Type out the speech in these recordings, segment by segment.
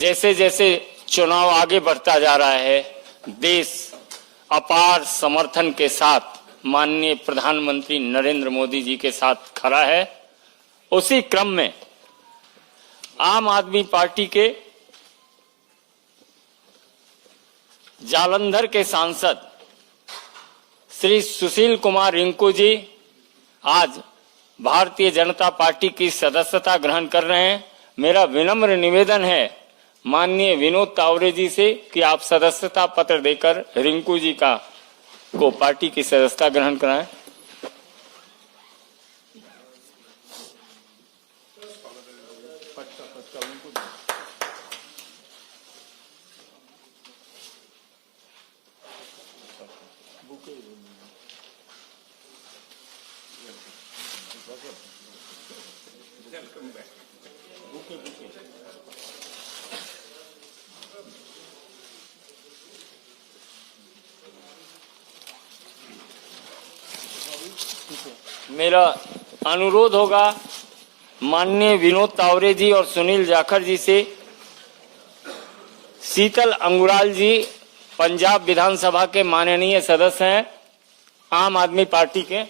जैसे जैसे चुनाव आगे बढ़ता जा रहा है, देश अपार समर्थन के साथ माननीय प्रधानमंत्री नरेंद्र मोदी जी के साथ खड़ा है। उसी क्रम में आम आदमी पार्टी के जालंधर के सांसद श्री सुशील कुमार रिंकू जी आज भारतीय जनता पार्टी की सदस्यता ग्रहण कर रहे हैं। मेरा विनम्र निवेदन है माननीय विनोद तावरे जी से कि आप सदस्यता पत्र देकर रिंकू जी को पार्टी की सदस्यता ग्रहण कराएं। मेरा अनुरोध होगा माननीय विनोद तावरे जी और सुनील जाखड़ जी से, शीतल अंगुराल जी पंजाब विधानसभा के माननीय सदस्य हैं आम आदमी पार्टी के।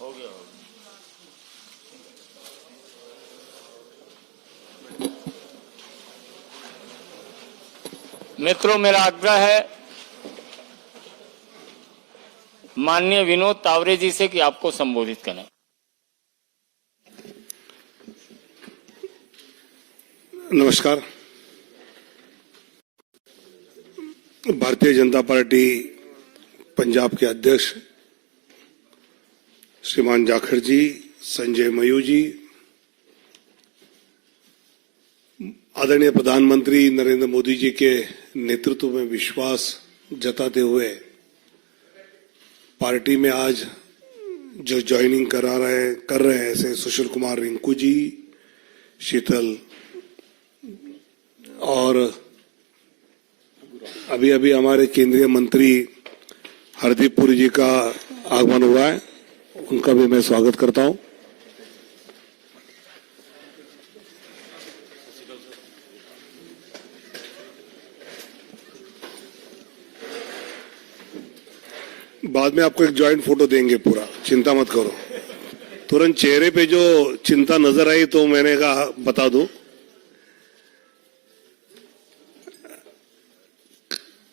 हो गया मित्रों, मेरा आग्रह है माननीय विनोद तावरे जी से कि आपको संबोधित करें। नमस्कार। भारतीय जनता पार्टी पंजाब के अध्यक्ष श्रीमान जाखड़ जी, संजय मयूर जी, आदरणीय प्रधानमंत्री नरेंद्र मोदी जी के नेतृत्व में विश्वास जताते हुए पार्टी में आज जो ज्वाइनिंग कर रहे हैं ऐसे सुशील कुमार रिंकू जी, शीतल और अभी अभी हमारे केंद्रीय मंत्री हरदीप पुरी जी का आगमन हुआ है, उनका भी मैं स्वागत करता हूं। बाद में आपको एक जॉइंट फोटो देंगे पूरा, चिंता मत करो। तुरंत चेहरे पे जो चिंता नजर आई तो मैंने कहा बता दो।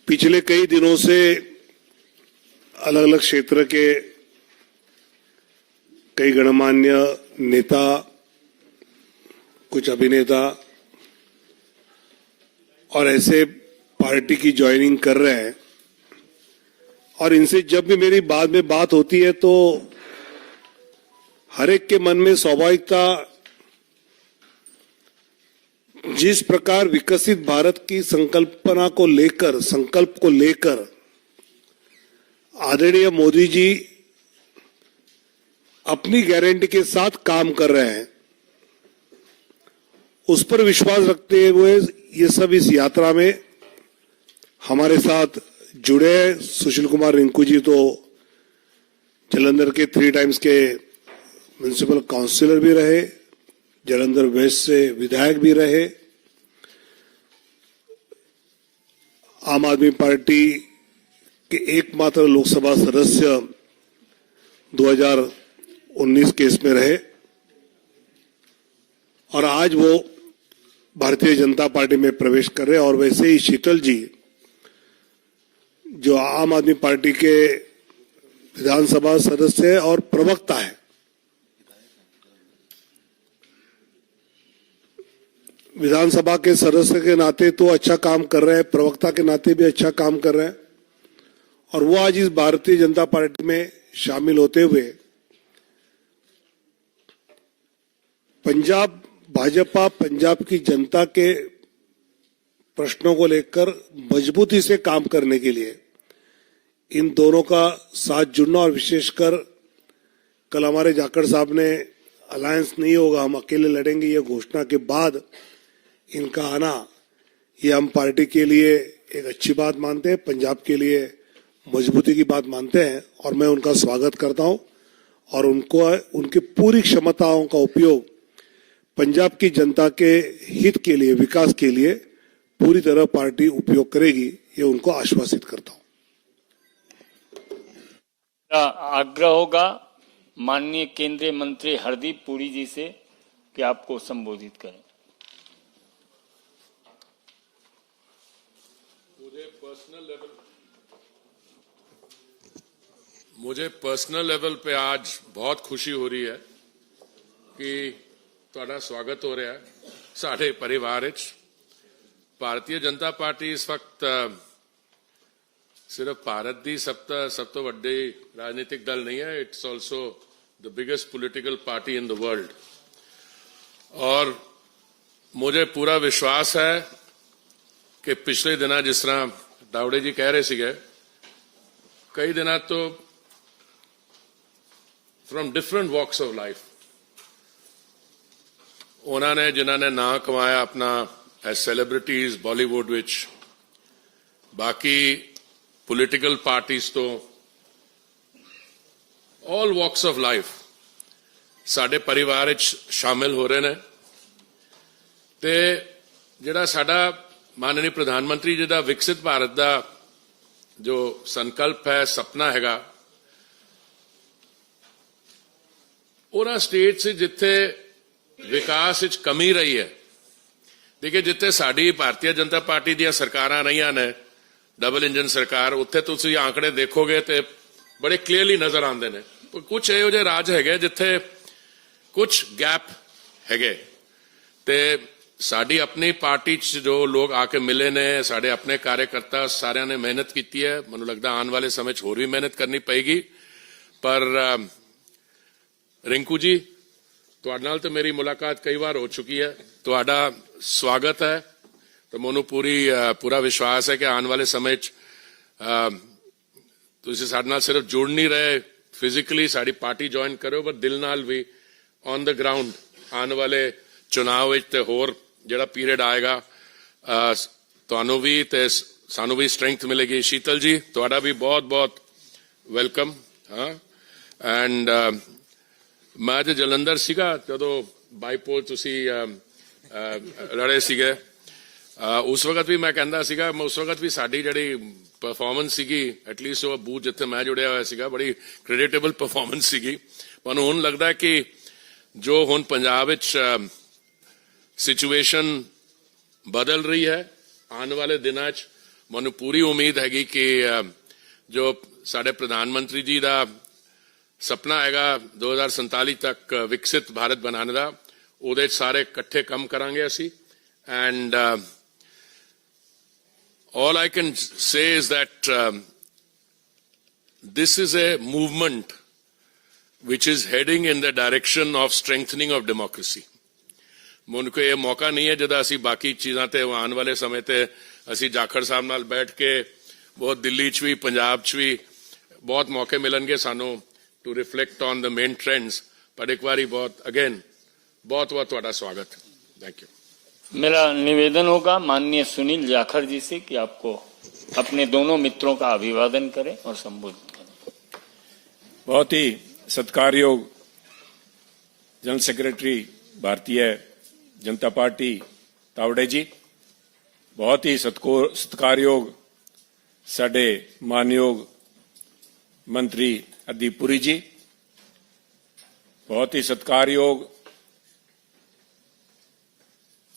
पिछले कई दिनों से अलग अलग क्षेत्र के कई गणमान्य नेता, कुछ अभिनेता और ऐसे पार्टी की ज्वाइनिंग कर रहे हैं और इनसे जब भी मेरी बाद में बात होती है तो हर एक के मन में स्वाभाविकता जिस प्रकार विकसित भारत की संकल्प को लेकर आदरणीय मोदी जी अपनी गारंटी के साथ काम कर रहे हैं, उस पर विश्वास रखते हुए ये सब इस यात्रा में हमारे साथ जुड़े हैं। सुशील कुमार रिंकू जी तो जालंधर के 3 टाइम्स के म्युनिसिपल काउंसिलर भी रहे, जालंधर वेस्ट से विधायक भी रहे, आम आदमी पार्टी के एकमात्र लोकसभा सदस्य 2019 के इसमें रहे और आज वो भारतीय जनता पार्टी में प्रवेश कर रहे हैं। और वैसे ही शीतल जी जो आम आदमी पार्टी के विधानसभा सदस्य है और प्रवक्ता है, विधानसभा के सदस्य के नाते तो अच्छा काम कर रहे हैं, प्रवक्ता के नाते भी अच्छा काम कर रहे हैं और वो आज इस भारतीय जनता पार्टी में शामिल होते हुए भाजपा पंजाब की जनता के प्रश्नों को लेकर मजबूती से काम करने के लिए इन दोनों का साथ जुड़ना और विशेषकर कल हमारे जाखड़ साहब ने अलायंस नहीं होगा, हम अकेले लड़ेंगे, ये घोषणा के बाद इनका आना, ये हम पार्टी के लिए एक अच्छी बात मानते हैं, पंजाब के लिए मजबूती की बात मानते हैं और मैं उनका स्वागत करता हूं और उनको उनकी पूरी क्षमताओं का उपयोग पंजाब की जनता के हित के लिए, विकास के लिए पूरी तरह पार्टी उपयोग करेगी, ये उनको आश्वासित करता हूं। मेरा आग्रह होगा माननीय केंद्रीय मंत्री हरदीप पुरी जी से कि आपको संबोधित करें। मुझे पर्सनल लेवल पे आज बहुत खुशी हो रही है कि ਤੁਹਾਡਾ स्वागत हो रहा है साढ़े परिवार विच। भारतीय जनता पार्टी इस वक्त सिर्फ भारत की सब तो वड्डी राजनीतिक दल नहीं है, it's also the biggest political party in the world. और मुझे पूरा विश्वास है कि पिछले दिना जिस तरह दावड़े जी कह रहे सीगे, कई दिना तो from different walks of life उन्होंने जिन्होंने ना कमाया अपना एज सेलिब्रिटीज बॉलीवुड विच, बाकी पॉलिटिकल पार्टीज तो ऑल वॉक्स ऑफ लाइफ साडे परिवार विच शामिल हो रहे हैं। ते जिहड़ा साडा माननीय प्रधानमंत्री जी का विकसित भारत का जो संकल्प है, सपना हैगा, उन्होंने स्टेट से जिथे विकास विच कमी रही है, देखिए जिथे साड़ी भारतीय जनता पार्टी दी सरकारां रही ने डबल इंजन सरकार, उत्थे तुसीं आंकड़े देखोगे तो बड़े क्लीयरली नजर आते हैं। कुछ इहो जिहे राज है जिथे कुछ गैप है, ते साड़ी अपनी पार्टी च जो लोग आके मिले ने, साढ़े अपने कार्यकर्ता सारिਆਂ ने मेहनत की है। मैनूं लगदा आने वाले समय होर भी मेहनत करनी पएगी। पर रिंकू जी, तुहाडे नाल तो मेरी मुलाकात कई बार हो चुकी है, तुहाडा स्वागत है। तो मैनूं पूरा विश्वास है कि आने वाले समय तुसीं साडे नाल सिर्फ जुड़ नहीं रहे फिजिकली, साड़ी पार्टी ज्वाइन करो, पर दिल नाल भी ऑन द ग्राउंड आने वाले चुनाव विच ते होर जिहड़ा पीरियड आएगा, तुहानूं भी ते सानूं भी स्ट्रेंथ मिलेगी। शीतल जी, तुहाडा भी बहुत बहुत वेलकम। हाँ, एंड मैं जो जलंधर सीगा जदों बाईपोल तुसी लड़े सीगे, उस वक्त भी मैं कहंदा सीगा, उस वक्त भी साडी जिहड़ी परफॉर्मेंस सीगी, एटलीस्ट वो बूथ जिथे मैं जुड़िया होया सीगा, बड़ी क्रेडिटेबल परफॉर्मेंस सीगी। मैनूं हुण लगदा है कि जो हुण पंजाब विच सिचुएशन बदल रही है, आने वाले दिनों च मैनूं पूरी उम्मीद हैगी कि जो साडे प्रधानमंत्री जी का सपना हैगा 2047 तक विकसित भारत बनाने का, उहदे सारे इकट्ठे काम करांगे असी। And all I can say is that this is a movement which is heading in the direction of strengthening of democracy. मुझे को ये मौका नहीं है जब असी बाकी चीज़ां ते आने वाले समय ते असी जाखड़ साहब नाल बैठ के बहुत दिल्ली च भी पंजाब च भी बहुत मौके मिलणगे सानू to reflect on the main trends. पर एक बारी बहुत अगेन बहुत बहुत तुहाडा स्वागत। Thank you. मेरा निवेदन होगा माननीय सुनील जाखड़ जी से कि आपको अपने दोनों मित्रों का अभिवादन करें और संबोधित करें। बहुत ही सत्कारयोग general secretary Bharatiya Janata party Tawde जी, बहुत ही सत्कारयोग साडे मानयोग मंत्री हरदीप पुरी जी, बहुत ही सत्कारयोग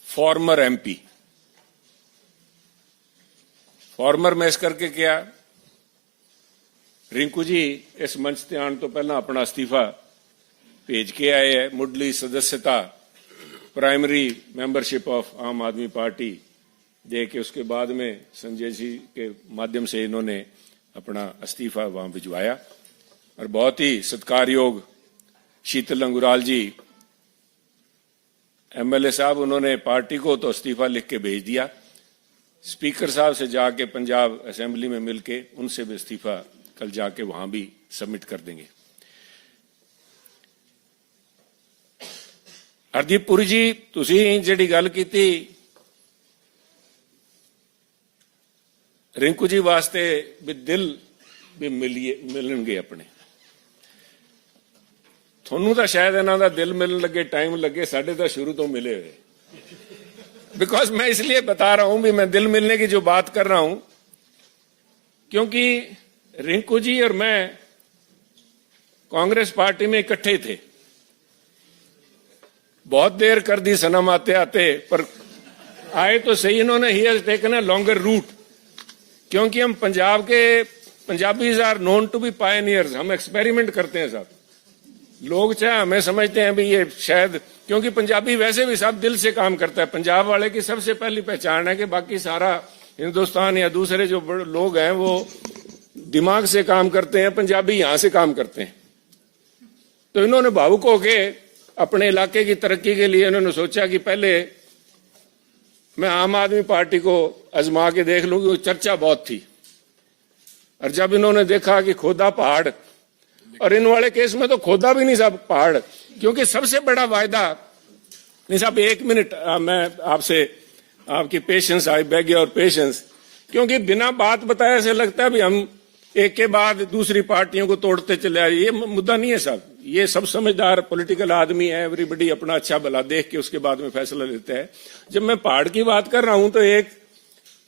फॉर्मर एमपी। फॉर्मर मैं इस करके क्या, रिंकू जी इस मंच ते आने तो पहला अपना इस्तीफा भेज के आए है, मुढ़ली सदस्यता प्राइमरी मेंबरशिप ऑफ आम आदमी पार्टी दे के उसके बाद में संजय जी के माध्यम से इन्होंने अपना इस्तीफा वहां भिजवाया। और बहुत ही सत्कारयोग शीतल अंगुराल जी एमएलए साहब, उन्होंने पार्टी को तो इस्तीफा लिख के भेज दिया, स्पीकर साहब से जाके पंजाब असेंबली में मिलके उनसे भी इस्तीफा कल जाके वहां भी सबमिट कर देंगे। हरदीप पुरी जी, तुसी जिहड़ी गल कीती रिंकू जी वास्ते भी दिल भी मिलणगे अपने, थोनू तो शायद इन्हां दा दिल मिलन लगे टाइम लगे, साडे तो शुरू तो मिले हुए। बिकॉज मैं इसलिए बता रहा हूं भी मैं दिल मिलने की जो बात कर रहा हूं, क्योंकि रिंकू जी और मैं कांग्रेस पार्टी में इकट्ठे थे, बहुत देर कर दी सनम आते आते, पर आए तो सही इन्होंने। He has taken a longer route, क्योंकि हम पंजाब के, Punjabis are known to be pioneers, हम एक्सपेरिमेंट करते हैं साहब। लोग चाहे हमें समझते हैं भी ये शायद, क्योंकि पंजाबी वैसे भी सब दिल से काम करता है। पंजाब वाले की सबसे पहली पहचान है कि बाकी सारा हिंदुस्तान या दूसरे जो लोग हैं वो दिमाग से काम करते हैं, पंजाबी यहां से काम करते हैं। तो इन्होंने भावुक होके अपने इलाके की तरक्की के लिए इन्होंने सोचा कि पहले मैं आम आदमी पार्टी को आजमा के देख लूंगी। चर्चा बहुत थी, और जब इन्होंने देखा कि खोदा पहाड़, और इन वाले केस में तो खोदा भी नहीं साहब पहाड़, क्योंकि सबसे बड़ा वायदा नहीं साहब। 1 मिनट मैं आपसे, आपकी patience, I beg your patience, क्योंकि बिना बात बताए ऐसे लगता है भी हम एक के बाद दूसरी पार्टियों को तोड़ते चले आए। ये मुद्दा नहीं है साहब, ये सब समझदार पॉलिटिकल आदमी है, एवरीबडी अपना अच्छा भला देख के उसके बाद में फैसला लेता है। जब मैं पहाड़ की बात कर रहा हूं तो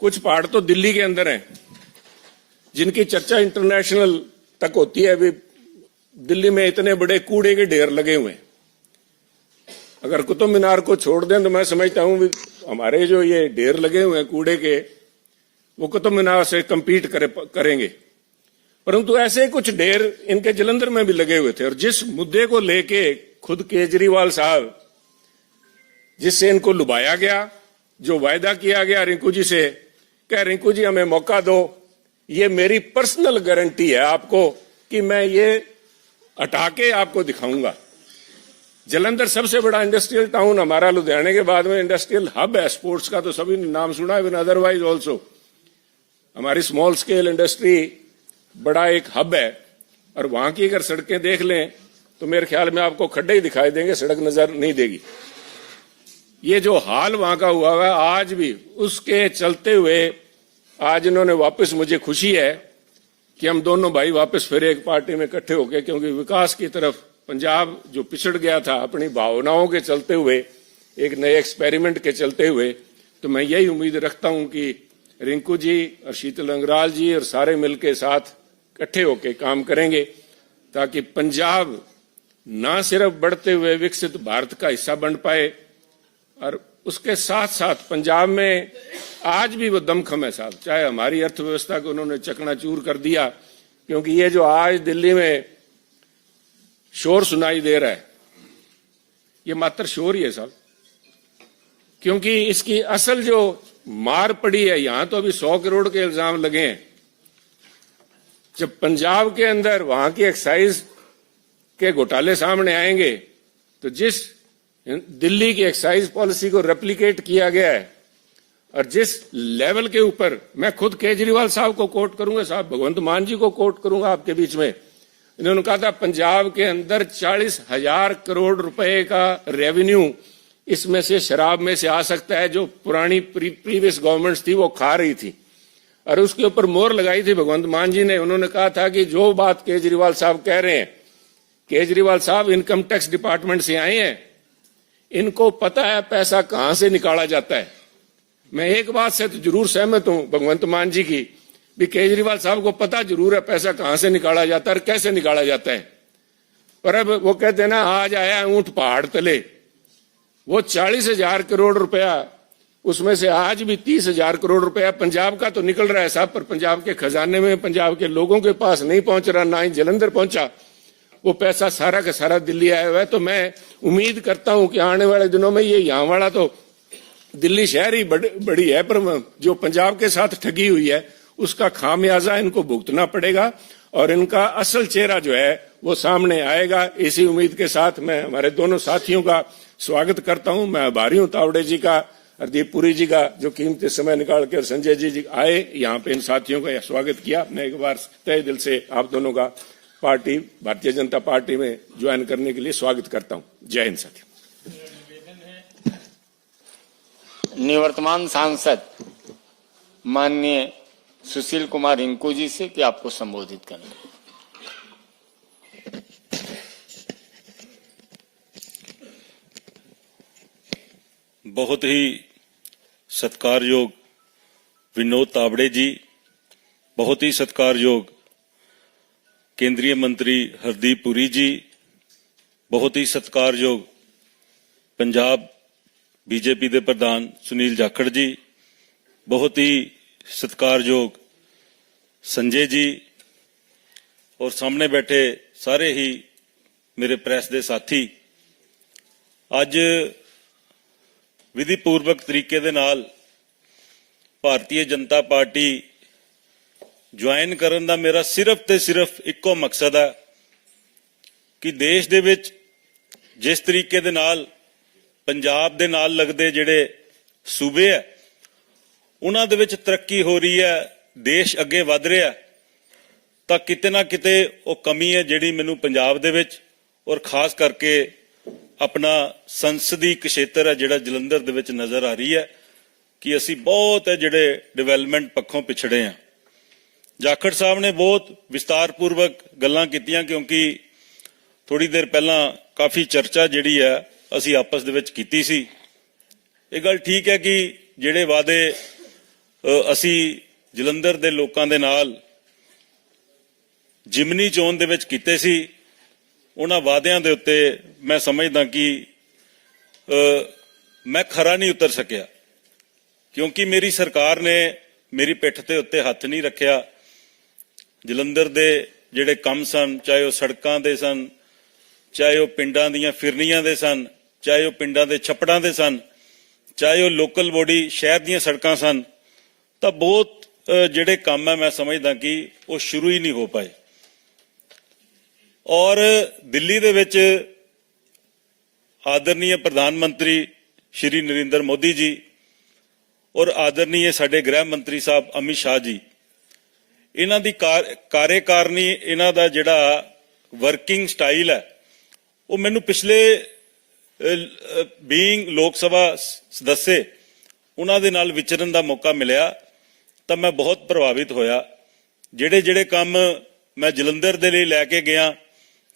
कुछ पहाड़ तो दिल्ली के अंदर हैं, जिनकी चर्चा इंटरनेशनल तक होती है। अभी दिल्ली में इतने बड़े कूड़े के ढेर लगे हुए हैं, अगर कुतुब मीनार को छोड़ दें तो मैं समझता हूं हमारे जो ये ढेर लगे हुए हैं कूड़े के, वो कुतुब मीनार से कंपीट करेंगे। परंतु ऐसे कुछ ढेर इनके जलंधर में भी लगे हुए थे। और जिस मुद्दे को लेके खुद केजरीवाल साहब, जिससे इनको लुभाया गया, जो वायदा किया गया रिंकू जी से, कह रिंकू जी हमें मौका दो, ये मेरी पर्सनल गारंटी है आपको कि मैं ये हटा के आपको दिखाऊंगा। जलंधर सबसे बड़ा इंडस्ट्रियल टाउन हमारा, लुधियाने के बाद में इंडस्ट्रियल हब है स्पोर्ट्स का, तो सभी ने नाम सुना है, अदरवाइज ऑल्सो हमारी स्मॉल स्केल इंडस्ट्री बड़ा एक हब है। और वहां की अगर सड़कें देख लें तो मेरे ख्याल में आपको खड्डे ही दिखाई देंगे, सड़क नजर नहीं देगी। ये जो हाल वहां का हुआ है आज भी, उसके चलते हुए आज इन्होंने वापस, मुझे खुशी है कि हम दोनों भाई वापस फिर एक पार्टी में इकट्ठे हो गए, क्योंकि विकास की तरफ पंजाब जो पिछड़ गया था अपनी भावनाओं के चलते हुए, एक नए एक्सपेरिमेंट के चलते हुए, तो मैं यही उम्मीद रखता हूं कि रिंकू जी और शीतल अंगराल जी और सारे मिलकर साथ इकट्ठे होकर काम करेंगे, ताकि पंजाब ना सिर्फ बढ़ते हुए विकसित भारत का हिस्सा बन पाए, और उसके साथ साथ पंजाब में आज भी वो दमखम है साहब। चाहे हमारी अर्थव्यवस्था को उन्होंने चकनाचूर कर दिया, क्योंकि ये जो आज दिल्ली में शोर सुनाई दे रहा है, ये मात्र शोर ही है साहब, क्योंकि इसकी असल जो मार पड़ी है, यहां तो अभी 100 करोड़ के इल्जाम लगे हैं। जब पंजाब के अंदर वहां की एक्साइज के घोटाले सामने आएंगे, तो जिस दिल्ली की एक्साइज पॉलिसी को रेप्लिकेट किया गया है, और जिस लेवल के ऊपर, मैं खुद केजरीवाल साहब को कोट करूंगा साहब, भगवंत मान जी को कोट करूंगा आपके बीच में, इन्होंने कहा था पंजाब के अंदर 40,000 करोड़ रुपए का रेवेन्यू इसमें से शराब में से आ सकता है, जो पुरानी प्रीवियस गवर्नमेंट्स थी वो खा रही थी। और उसके ऊपर मोहर लगाई थी भगवंत मान जी ने। उन्होंने कहा था कि जो बात केजरीवाल साहब कह रहे हैं, केजरीवाल साहब इनकम टैक्स डिपार्टमेंट से आए हैं, इनको पता है पैसा कहां से निकाला जाता है। मैं एक बात से तो जरूर सहमत हूं भगवंत मान जी की, भी केजरीवाल साहब को पता जरूर है पैसा कहां से निकाला जाता है और कैसे निकाला जाता है। पर अब वो कहते हैं ना, आज आया ऊंट पहाड़ तले, वो 40,000 करोड़ रुपया, उसमें से आज भी 30,000 करोड़ रुपया पंजाब का तो निकल रहा है साहब, पर पंजाब के खजाने में, पंजाब के लोगों के पास नहीं पहुंच रहा, ना ही जलंधर पहुंचा। वो पैसा सारा का सारा दिल्ली आया हुआ है। तो मैं उम्मीद करता हूं कि आने वाले दिनों में ये यहां वाला तो दिल्ली शहर ही बड़ी है, पर जो पंजाब के साथ ठगी हुई है उसका खामियाजा इनको भुगतना पड़ेगा, और इनका असल चेहरा जो है वो सामने आएगा। इसी उम्मीद के साथ मैं हमारे दोनों साथियों का स्वागत करता हूं। मैं आभारी हूं तावड़े जी का, हरदीप पुरी जी का जो कीमती समय निकाल कर संजय जी आए यहाँ पे, इन साथियों का स्वागत किया। मैं एक बार तहे दिल से आप दोनों का पार्टी भारतीय जनता पार्टी में ज्वाइन करने के लिए स्वागत करता हूँ। जय हिंद साथियों। निवर्तमान सांसद माननीय सुशील कुमार रिंकू जी से कि आपको संबोधित करें। बहुत ही सत्कारयोग विनोद तावड़े जी, बहुत ही सत्कारयोग केंद्रीय मंत्री हरदीप पुरी जी, बहुत ही सत्कारयोग पंजाब बीजेपी के प्रधान सुनील जाखड़ जी, बहुत ही सत्कारयोग संजय जी और सामने बैठे सारे ही मेरे प्रेस के साथी। अज विधिपूर्वक तरीके दे नाल भारतीय जनता पार्टी ज्वाइन करन दा मेरा सिर्फ ते सिर्फ इक्को मकसद है कि देश दे विच जिस तरीके दे नाल पंजाब दे नाल लगदे जिहड़े सूबे है उन्हां दे विच तरक्की हो रही है, देश अगे वध रहा है, तां किते ना किते वो कमी है जिहड़ी मैनूं पंजाब दे विच और खास करके अपना संसदी क्षेत्र है जिहड़ा जलंधर दे विच नज़र आ रही है कि असी बहुत है जिहड़े डिवेलपमेंट पक्षों पिछड़े हैं। जाखड़ साहब ने बहुत विस्तारपूर्वक गल्लां कीतियां क्योंकि थोड़ी देर पहला काफ़ी चर्चा जिहड़ी है असी आपस दे विच कीती सी। ये गल ठीक है कि जिहड़े वादे असी जलंधर दे लोकां दे नाल जिमनी चोण दे विच कीते सी, उन्हां वादियां दे उत्ते मैं समझदा कि मैं खरा नहीं उतर सकिया क्योंकि मेरी सरकार ने मेरी पिठ ते उत्ते हथ नहीं रखिया। जलंधर दे जिहड़े कम सन, चाहे वह सड़कां दे सन, चाहे वह पिंडां दीयां फिरनियां दे सन, चाहे वह पिंडां दे छप्पड़ां दे सन, चाहे वह लोकल बॉडी शहर दीयां सड़कां सन, तां बहुत जिहड़े काम है मैं समझदा कि वो शुरू ही नहीं हो पाए। और दिल्ली दे विच आदरणीय प्रधानमंत्री श्री नरेंद्र मोदी जी और आदरणीय साडे गृह मंत्री साहब अमित शाह जी, इन्हां दी कार्यकारिणी, इन्हां दा जिहड़ा वर्किंग स्टाइल है वो मैनूं पिछले बीइंग लोक सभा सदस्य उन्हां दे नाल विचरण दा मौका मिलिया तां मैं बहुत प्रभावित होया। जिहड़े जिहड़े काम मैं जलंधर दे लई लैके गया,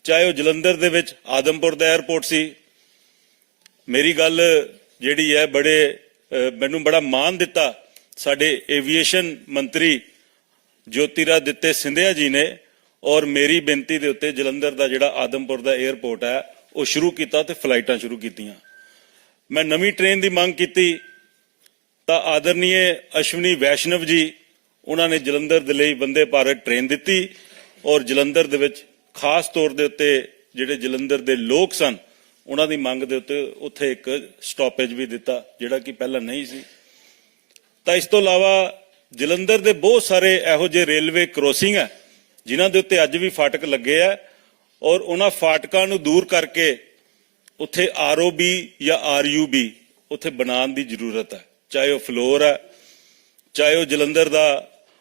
चाहे वह जलंधर दे विच आदमपुर दा एयरपोर्ट सी, मेरी गल जिहड़ी है बड़े मैनूं बड़ा मान दिता साडे एविएशन मंत्री ज्योतिरादित्य सिंधिया जी ने, और मेरी बेनती दे उत्ते जलंधर दा जिहड़ा आदमपुर दा एयरपोर्ट है वो शुरू किया ते फ्लाइटां शुरू कीतियां। मैं नवीं ट्रेन की मांग की तां आदरणीय अश्विनी वैष्णव जी उन्होंने जलंधर दे लई वंदे भारत ट्रेन दी और जलंधर दे विच खास तौर दे उत्ते जिहड़े जलंधर दे लोग सन उन्हां दी मंग दे उत्ते उत्थे एक स्टॉपेज भी दिता जिहड़ा कि पहला नहीं सी। तां इस तों इलावा जलंधर दे बहुत सारे इहो जिहे रेलवे क्रॉसिंग है जिन्हां दे उत्ते अज भी फाटक लगे है और उन्हां फाटकां नूं दूर करके उत्थे ROB या RUB उत्थे बनाउण दी जरूरत है, चाहे वह फ्लोर है, चाहे वह जलंधर दा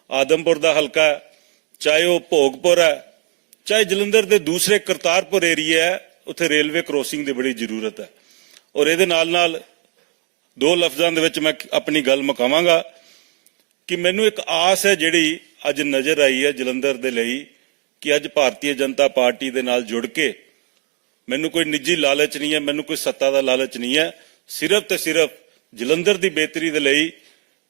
आदमपुर दा हलका है, चाहे वह भोगपुर है, चाहे जलंधर के दूसरे करतारपुर एरिया है, उत्थे रेलवे क्रॉसिंग की बड़ी जरूरत है। और ये नाल दो लफ्जां दे विच मैं अपनी गल मुकावांगा कि मैनूं एक आस है जिहड़ी अज नज़र आई है जलंधर दे लई कि अज भारतीय जनता पार्टी दे नाल जुड़ के, मैनूं कोई निजी लालच नहीं है, मैनूं कोई सत्ता का लालच नहीं है, सिर्फ तो सिर्फ जलंधर की बेहतरी दे लई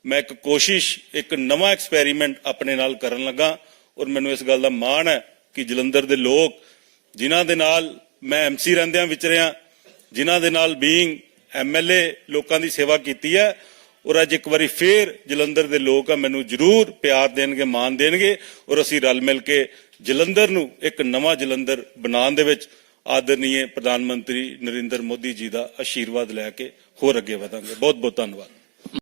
मैं एक कोशिश, एक नवा एक्सपैरीमेंट अपने नाल करन लगा। और मैनूं इस गल दा माण है कि जलंधर दे लोग जिन्हां दे नाल मैं MC रहिंदियां विचरिया, जिन्हां दे नाल बीइंग MLA लोकां दी सेवा कीती है, और अज एक बारी फिर जलंधर दे लोग मैनूं जरूर प्यार देणगे, मान देणगे और असीं रल मिल के जलंधर नूं एक नवा जलंधर बनाउण दे विच आदरणीय प्रधानमंत्री नरेंद्र मोदी जी का आशीर्वाद लैके होर अगे वधांगे। बहुत बहुत धन्यवाद।